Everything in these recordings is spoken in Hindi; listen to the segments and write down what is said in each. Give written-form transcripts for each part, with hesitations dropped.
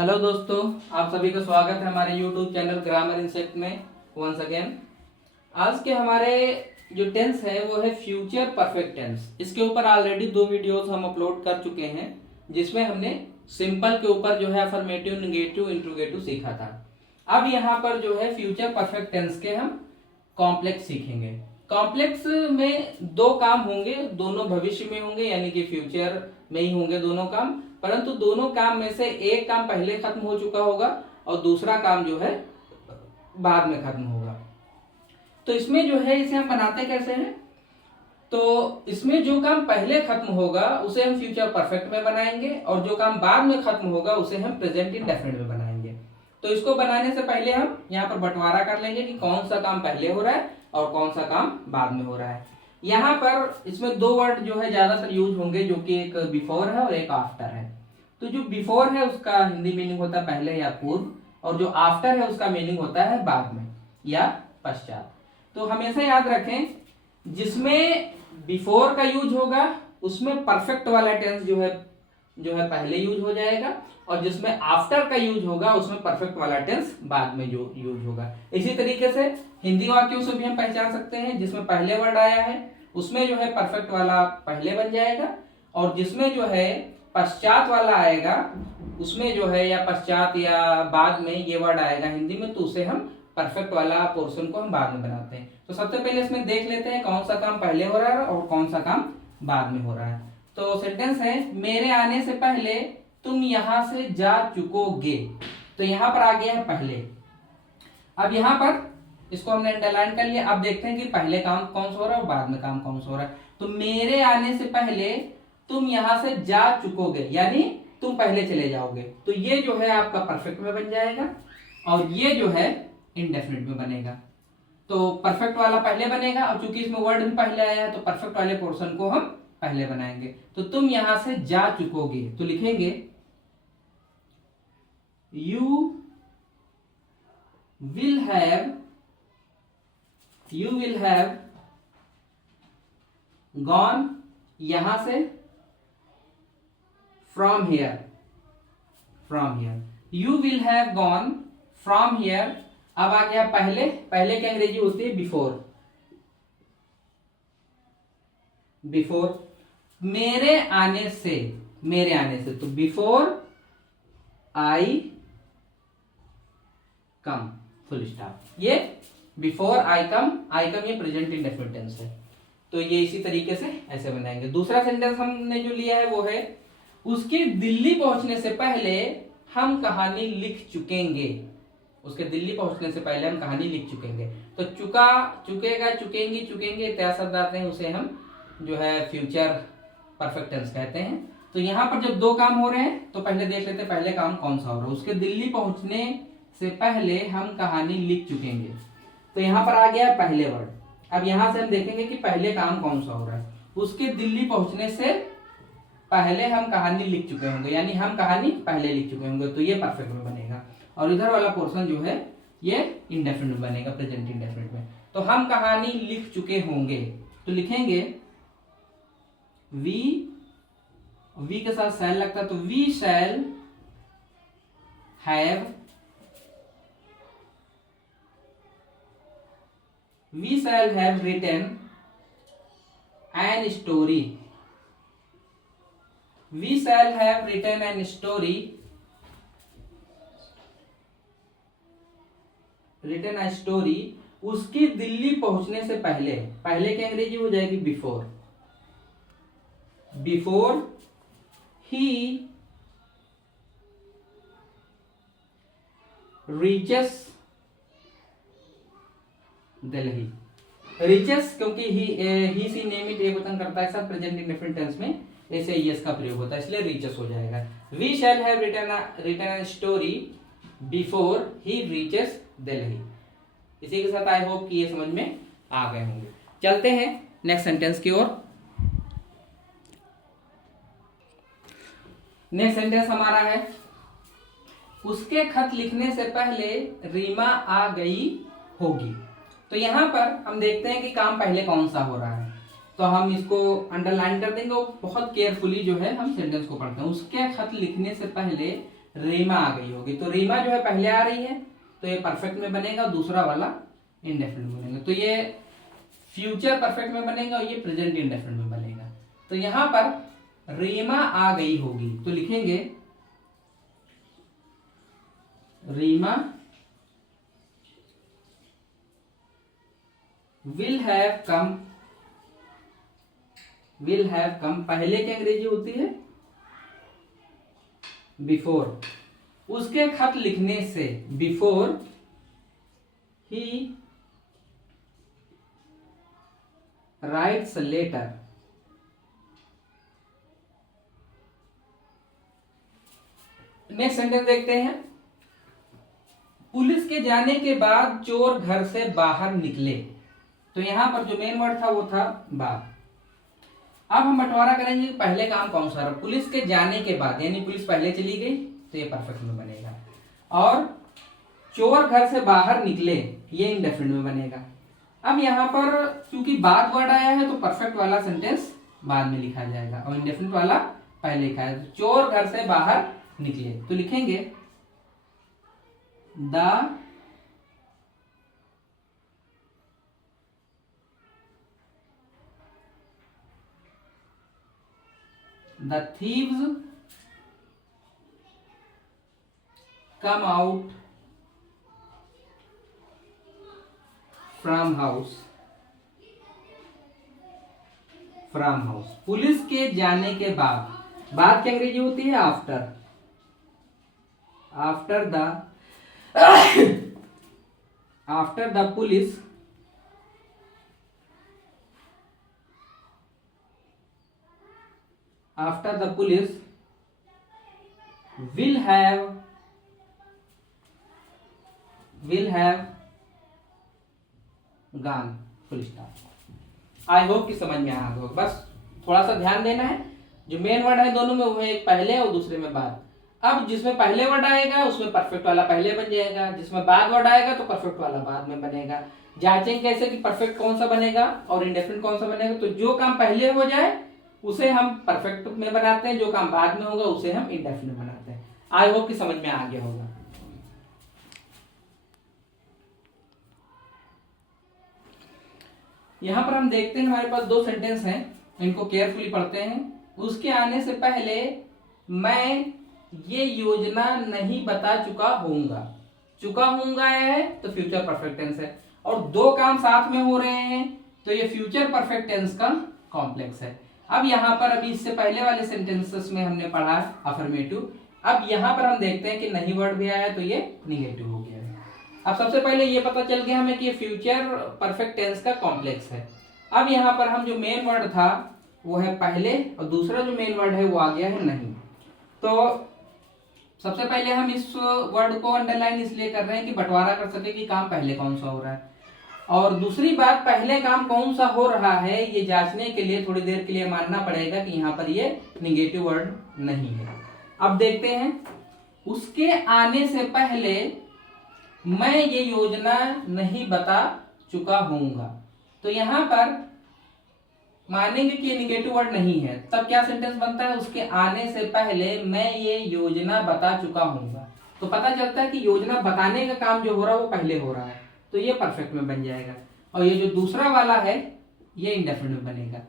हेलो दोस्तों, आप सभी का स्वागत है हमारे यूट्यूब चैनल ग्रामर इंसेक्ट में वंस अगेन। आज के हमारे जो टेंस है वो है फ्यूचर परफेक्ट टेंस। इसके ऊपर ऑलरेडी 2 वीडियोस हम अपलोड कर चुके हैं, जिसमें हमने सिंपल के ऊपर जो है अफर्मेटिव, नेगेटिव, इंट्रोगेटिव सीखा था। अब यहाँ पर जो है फ्यूचर परफेक्ट टेंस के हम कॉम्प्लेक्स सीखेंगे। कॉम्प्लेक्स में 2 काम होंगे, दोनों भविष्य में होंगे, यानी कि फ्यूचर में ही होंगे दोनों काम। परंतु दोनों काम में से एक काम पहले खत्म हो चुका होगा और दूसरा काम जो है बाद में खत्म होगा। तो इसमें जो है इसे हम बनाते कैसे हैं, तो इसमें जो काम पहले खत्म होगा उसे हम फ्यूचर परफेक्ट में बनाएंगे और जो काम बाद में खत्म होगा उसे हम प्रेजेंट इंडेफिनिट में बनाएंगे। तो इसको बनाने से पहले हम यहाँ पर बंटवारा कर लेंगे कि कौन सा काम पहले हो रहा है और कौन सा काम बाद में हो रहा है। यहाँ पर इसमें 2 वर्ड जो है ज्यादातर यूज होंगे, जो कि एक बिफोर है और एक आफ्टर है। तो जो बिफोर है उसका हिंदी मीनिंग होता है पहले या पूर्व, और जो आफ्टर है उसका मीनिंग होता है बाद में या पश्चात। तो हमेशा याद रखें, जिसमें बिफोर का यूज होगा उसमें परफेक्ट वाला टेंस जो है पहले यूज हो जाएगा, और जिसमें आफ्टर का यूज होगा उसमें परफेक्ट वाला टेंस बाद में जो यूज होगा। इसी तरीके से हिंदी वाक्यों से भी हम पहचान सकते हैं, जिसमें पहले वर्ड आया है उसमें जो है परफेक्ट वाला पहले बन जाएगा, और जिसमें जो है पश्चात वाला आएगा उसमें जो है या पश्चात या बाद में ये वर्ड आएगा हिंदी में, तो उसे हम परफेक्ट वाला पोर्शन को हम बाद में बनाते हैं। तो सबसे पहले इसमें देख लेते हैं कौन सा काम पहले हो रहा है और कौन सा काम बाद में हो रहा है। तो सेंटेंस है, मेरे आने से पहले तुम यहां से जा चुकोगे। तो यहां पर आ गया है पहले। अब यहां पर इसको हमने अंडरलाइन कर लिया। अब देखते हैं कि पहले काम कौन सा हो रहा है और बाद में काम कौन सा हो रहा है। तो मेरे आने से पहले तुम यहां से जा चुकोगे, यानी तुम पहले चले जाओगे। तो ये जो है आपका परफेक्ट में बन जाएगा और ये जो है इंडेफिनिट में बनेगा। तो परफेक्ट वाला पहले बनेगा, और चूंकि इसमें वर्ड भी पहले आया है तो परफेक्ट वाले पोर्शन को हम पहले बनाएंगे। तो तुम यहां से जा चुकोगे, तो लिखेंगे यू विल हैव गॉन यहां से from here you will have gone from here. अब आ गया पहले की अंग्रेजी होती है बिफोर। मेरे आने से तो before I come, full stop. ये बिफोर आई कम ये प्रेजेंट इंडेफिनिट टेंस है। तो ये इसी तरीके से ऐसे बनाएंगे। दूसरा सेंटेंस हमने जो लिया है वो है, उसके दिल्ली पहुंचने से पहले हम कहानी लिख चुकेंगे। उसके दिल्ली पहुंचने से पहले हम कहानी लिख चुकेंगे। तो चुकेगा, चुकेंगी, इत्यादि शब्द आते हैं, उसे हम जो है फ्यूचर परफेक्ट टेंस कहते हैं। तो यहां पर जब 2 काम हो रहे हैं तो पहले देख लेते हैं पहले काम कौन सा हो रहा है। उसके दिल्ली पहुंचने से पहले हम कहानी लिख चुकेंगे। तो यहां पर आ गया है पहले वर्ड। अब यहां से हम देखेंगे कि पहले काम कौन सा हो रहा है। उसके दिल्ली पहुंचने से पहले हम कहानी लिख चुके होंगे, यानी हम कहानी पहले लिख चुके होंगे, तो ये परफेक्ट में बनेगा। और इधर वाला पोर्शन जो है ये इंडेफिनिट में बनेगा, प्रेजेंट इंडेफिनिट में। तो हम कहानी लिख चुके होंगे, तो लिखेंगे वी के साथ शैल लगता है, तो we shall have written an story. We shall have written an story. उसकी दिल्ली पहुंचने से पहले की अंग्रेजी हो जाएगी before he reaches Delhi. Reaches क्योंकि ही सी नेम इट ये वचन करता है, सब प्रेजेंट इंडेफिनिट टेंस में ऐसे यस का प्रयोग होता है, इसलिए रीचेस हो जाएगा। We shall have written a story before ही रीचेस दिल्ली। इसी के साथ आई होप कि ये समझ में आ गए होंगे। चलते हैं नेक्स्ट सेंटेंस की ओर। नेक्स्ट सेंटेंस हमारा है, उसके खत लिखने से पहले रीमा आ गई होगी। तो यहां पर हम देखते हैं कि काम पहले कौन सा हो रहा है, तो हम इसको अंडरलाइन कर देंगे और बहुत केयरफुली जो है हम सेंटेंस को पढ़ते हैं। उसके खत लिखने से पहले रीमा आ गई होगी, तो रीमा जो है पहले आ रही है तो ये परफेक्ट में बनेगा, दूसरा वाला इंडेफिनिट में बनेगा। तो ये फ्यूचर परफेक्ट में बनेगा और ये प्रेजेंट इंडेफिनिट में बनेगा। तो यहां पर रीमा आ गई होगी तो लिखेंगे Reema will have come. Will have come पहले की अंग्रेजी होती है बिफोर, उसके खत लिखने से, बिफोर ही राइट्स लेटर। नेक्स्ट सेंटेंस देखते हैं। पुलिस के जाने के बाद चोर घर से बाहर निकले। तो यहां पर जो मेन वर्ड था वो था बाद। अब हम बंटवारा करेंगे पहले काम कौन सा रहा, पुलिस के जाने के बाद, यानी पुलिस पहले चली गई तो ये परफेक्ट में बनेगा, और चोर घर से बाहर निकले ये इंडेफिनिट में बनेगा। अब यहां पर क्योंकि बाद वर्ड आया है तो परफेक्ट वाला सेंटेंस बाद में लिखा जाएगा और इंडेफिनिट वाला पहले लिखा है। तो चोर घर से बाहर निकले तो लिखेंगे The thieves come out from house। Police के जाने के बाद की अंग्रेजी होती है after. After the police will have gone, full stop. I hope कि समझ में आ गया। बस थोड़ा सा ध्यान देना है, जो मेन वर्ड है दोनों में वो है एक पहले और दूसरे में बाद। अब जिसमें पहले वर्ड आएगा उसमें परफेक्ट वाला पहले बन जाएगा, जिसमें बाद वर्ड आएगा तो परफेक्ट वाला बाद में बनेगा। जांचेंगे कैसे कि परफेक्ट कौन सा बनेगा और इंडेफिनिट कौन सा बनेगा। तो जो काम पहले हो जाए उसे हम परफेक्ट में बनाते हैं, जो काम बाद में होगा उसे हम इंडेफिनिट बनाते हैं। आई होप कि समझ में आ गया होगा। यहां पर हम देखते हैं हमारे पास दो सेंटेंस हैं, इनको केयरफुली पढ़ते हैं। उसके आने से पहले मैं ये योजना नहीं बता चुका होऊंगा है तो फ्यूचर परफेक्ट टेंस है, और दो काम साथ में हो रहे हैं तो ये फ्यूचर परफेक्ट टेंस का कॉम्प्लेक्स है। अब यहां पर अभी इससे पहले वाले सेंटेंसेस में हमने पढ़ा अफर्मेटिव, अब यहां पर हम देखते हैं कि नहीं वर्ड भी आया तो ये निगेटिव हो गया है। अब सबसे पहले ये पता चल गया हमें कि ये फ्यूचर परफेक्ट टेंस का कॉम्प्लेक्स है। अब यहां पर हम जो मेन वर्ड था वो है पहले और दूसरा जो मेन वर्ड है वो आ गया है नहीं। तो सबसे पहले हम इस वर्ड को अंडरलाइन इसलिए कर रहे हैं कि बंटवारा कर सके कि काम पहले कौन सा हो रहा है, और दूसरी बात पहले काम कौन सा हो रहा है ये जांचने के लिए थोड़ी देर के लिए मानना पड़ेगा कि यहाँ पर ये निगेटिव वर्ड नहीं है। अब देखते हैं, उसके आने से पहले मैं ये योजना नहीं बता चुका होऊंगा। तो यहां पर मानेंगे कि ये निगेटिव वर्ड नहीं है, तब क्या सेंटेंस बनता है, उसके आने से पहले मैं ये योजना बता चुका होऊंगा। तो पता चलता है कि योजना बताने का काम जो हो रहा है वो पहले हो रहा है, तो ये परफेक्ट में बन जाएगा, और ये जो दूसरा वाला है ये इंडेफिनिट में बनेगा।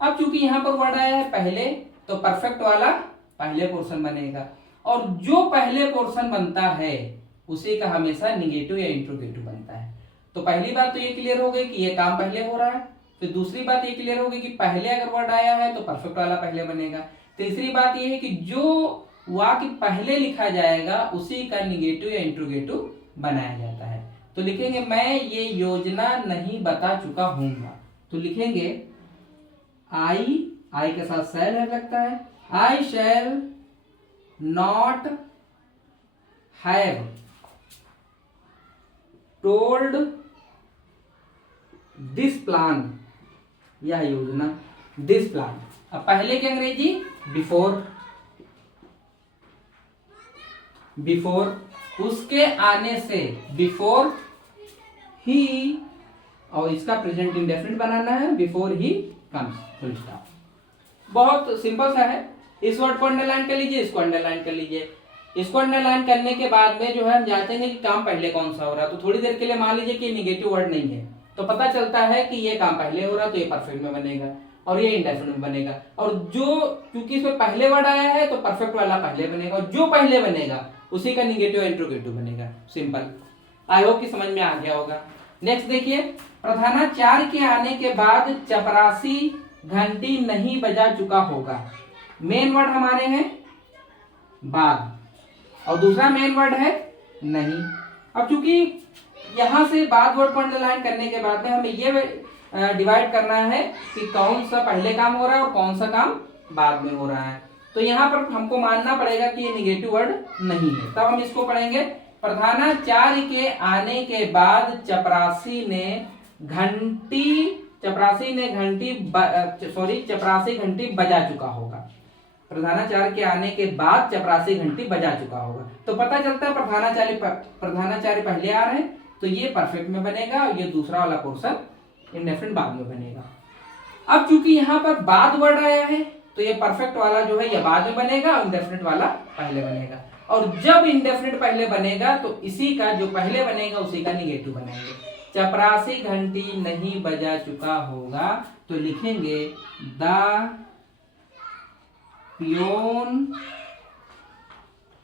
अब चूंकि यहां पर वर्ड आया है पहले तो परफेक्ट वाला पहले पोर्शन बनेगा, और जो पहले पोर्शन बनता है उसी का हमेशा निगेटिव या इंट्रोगेटिव बनता है। तो पहली बात तो ये क्लियर हो गई कि ये काम पहले हो रहा है। फिर दूसरी बात ये क्लियर हो गई कि पहले अगर वर्ड आया है तो परफेक्ट वाला पहले बनेगा। तीसरी बात ये है कि जो वाक्य पहले लिखा जाएगा उसी का निगेटिव या इंट्रोगेटिव बनाया जाता है। तो लिखेंगे मैं ये योजना नहीं बता चुका हूंगा, तो लिखेंगे आई के साथ शैल है लगता है, I shall not have told this plan, यह योजना, दिस प्लान। अब पहले की अंग्रेजी बिफोर, उसके आने से बिफोर ही, और इसका प्रेजेंट इंडेफिनिट बनाना है before he comes, full stop. बहुत सिंपल सा है। इस वर्ड को अंडरलाइन कर लीजिए, इसको अंडरलाइन कर लीजिए। इसको अंडरलाइन करने के बाद में जो है हम जांचेंगे कि काम पहले कौन सा हो रहा है। तो थोड़ी देर के लिए मान लीजिए कि निगेटिव वर्ड नहीं है, तो पता चलता है कि ये काम पहले हो रहा है, तो ये परफेक्ट में बनेगा और ये इंडेफिनिट में बनेगा। और जो क्योंकि इसमें पहले वर्ड आया है तो परफेक्ट वाला पहले बनेगा, और जो पहले बनेगा उसी का निगेटिव इंट्रोगेटिव बनेगा। सिंपल। आई होप कि समझ में आ गया होगा। नेक्स्ट देखिए, प्रधानाचार्य के आने के बाद चपरासी घंटी नहीं बजा चुका होगा। मेन वर्ड हमारे हैं बाद और दूसरा मेन वर्ड है नहीं। अब चूंकि यहां से बाद वर्ड को अंडरलाइन करने के बाद में हमें ये डिवाइड करना है कि कौन सा पहले काम हो रहा है और कौन सा काम बाद में हो रहा है। तो यहाँ पर हमको मानना पड़ेगा कि ये निगेटिव वर्ड नहीं है। तब हम इसको पढ़ेंगे, प्रधानाचार्य के आने के बाद चपरासी ने चपरासी घंटी बजा चुका होगा। प्रधानाचार्य के आने के बाद चपरासी घंटी बजा चुका होगा। तो पता चलता है प्रधानाचार्य पहले आ रहे हैं, तो ये परफेक्ट में बनेगा और ये दूसरा वाला पोर्शन इंडेफिनिट बाद में बनेगा। अब चूंकि यहाँ पर बाद वर्ड आया है तो ये परफेक्ट वाला जो है ये बाद में बनेगा और इंडेफिनिट वाला पहले बनेगा। और जब इंडेफिनिट पहले बनेगा तो इसी का जो पहले बनेगा उसी का निगेटिव बनाएंगे। चपरासी घंटी नहीं बजा चुका होगा तो लिखेंगे the peon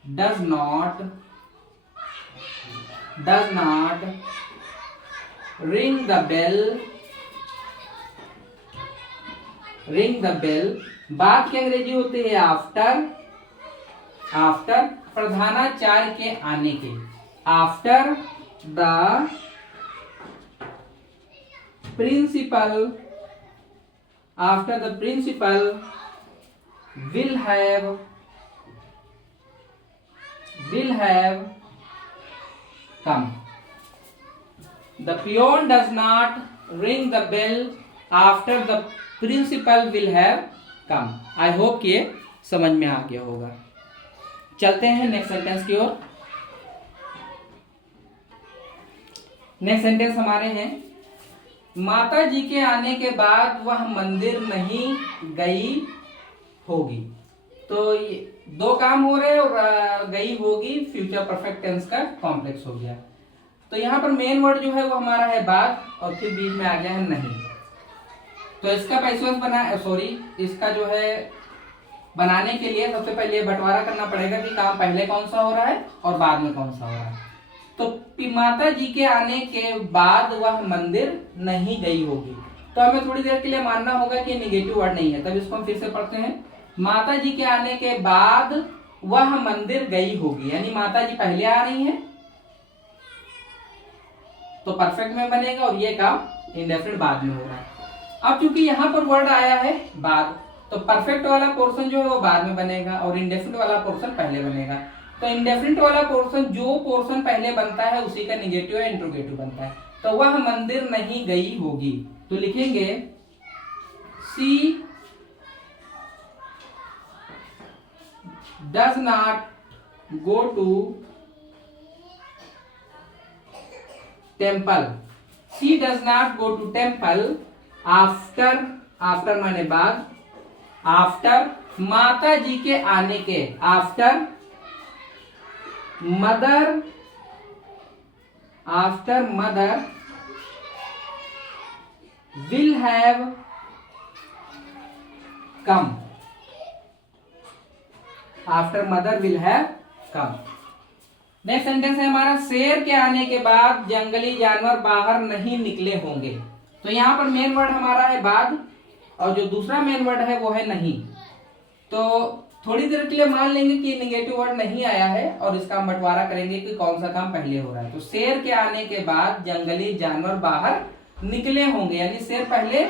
does not ring the bell. बात की अंग्रेजी होती है आफ्टर प्रधानाचार्य के आने के, after the principal will have come. The peon does not ring the bell after the principal will have come. I hope कि ये समझ में आ गया होगा। चलते हैं नेक्स्ट सेंटेंस की ओर। नेक्स्ट सेंटेंस हमारे हैं, माता जी के आने के बाद वह मंदिर नहीं गई होगी। तो ये दो काम हो रहे हैं और गई होगी फ्यूचर परफेक्ट टेंस का कॉम्प्लेक्स हो गया। तो यहाँ पर मेन वर्ड जो है वो हमारा है बाद और फिर बीच में आ गया है नहीं। तो इसका इसका जो है बनाने के लिए सबसे पहले बंटवारा करना पड़ेगा कि काम पहले कौन सा हो रहा है और बाद में कौन सा हो रहा है। तो माता जी के आने के बाद वह मंदिर नहीं गई होगी, तो हमें थोड़ी देर के लिए मानना होगा कि निगेटिव वर्ड नहीं है। तब इसको हम फिर से पढ़ते हैं, माता जी के आने के बाद वह मंदिर गई होगी, यानी माता जी पहले आ रही हैं तो परफेक्ट में बनेगा और ये काम इंडेफिनिट बाद में होगा। अब चूंकि यहाँ पर वर्ड आया है बाद, तो परफेक्ट वाला पोर्शन जो है वो बाद में बनेगा और इंडेफिनिट वाला पोर्शन पहले बनेगा। तो इंडेफिनिट वाला पोर्शन जो पोर्शन पहले बनता है उसी का निगेटिव या इंट्रोगेटिव बनता है। तो वह मंदिर नहीं गई होगी, तो लिखेंगे she does not go to temple. She does not go to temple after माने बाद, आफ्टर माता जी के आने के, after mother will have come, after mother will have come. Next sentence है हमारा, शेर के आने के बाद जंगली जानवर बाहर नहीं निकले होंगे। तो यहाँ पर मेन वर्ड हमारा है बाद और जो दूसरा मेन वर्ड है वो है नहीं। तो थोड़ी देर के लिए मान लेंगे कि निगेटिव वर्ड नहीं आया है और इसका हम बंटवारा करेंगे कि कौन सा काम पहले हो रहा है। तो शेर के आने के बाद जंगली जानवर बाहर निकले होंगे, यानी शेर पहले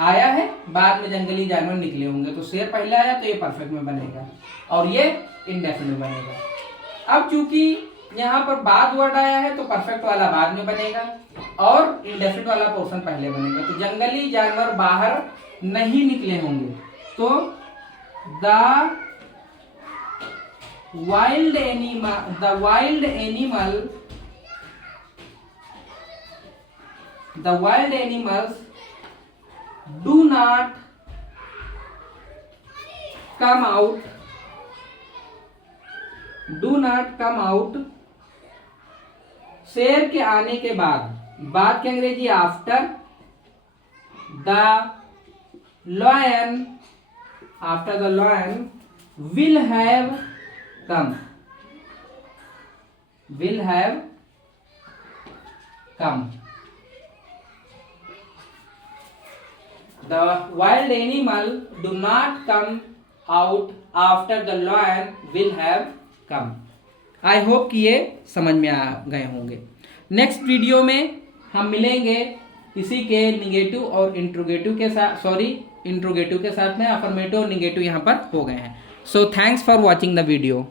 आया है बाद में जंगली जानवर निकले होंगे। तो शेर पहले आया तो ये परफेक्ट में बनेगा और ये इंडेफिनिट बनेगा। अब चूंकि यहाँ पर बाद वर्ड आया है तो परफेक्ट वाला बाद में बनेगा और इंडेफिनिट वाला पोर्शन पहले बनेगा। तो जंगली जानवर बाहर नहीं निकले होंगे, तो the wild animals do not come out do not come out, शेर के आने के बाद की अंग्रेजी after, the lion, after the lion will have come, will have come. The wild animal do not come out after the lion will have come। I hope कि ये समझ में आ गए होंगे। नेक्स्ट वीडियो में हम मिलेंगे इसी के निगेटिव और इंट्रोगेटिव के साथ, सॉरी इंट्रोगेटिव के साथ में अफर्मेटिव और निगेटिव यहाँ पर हो गए हैं। So thanks for watching the video.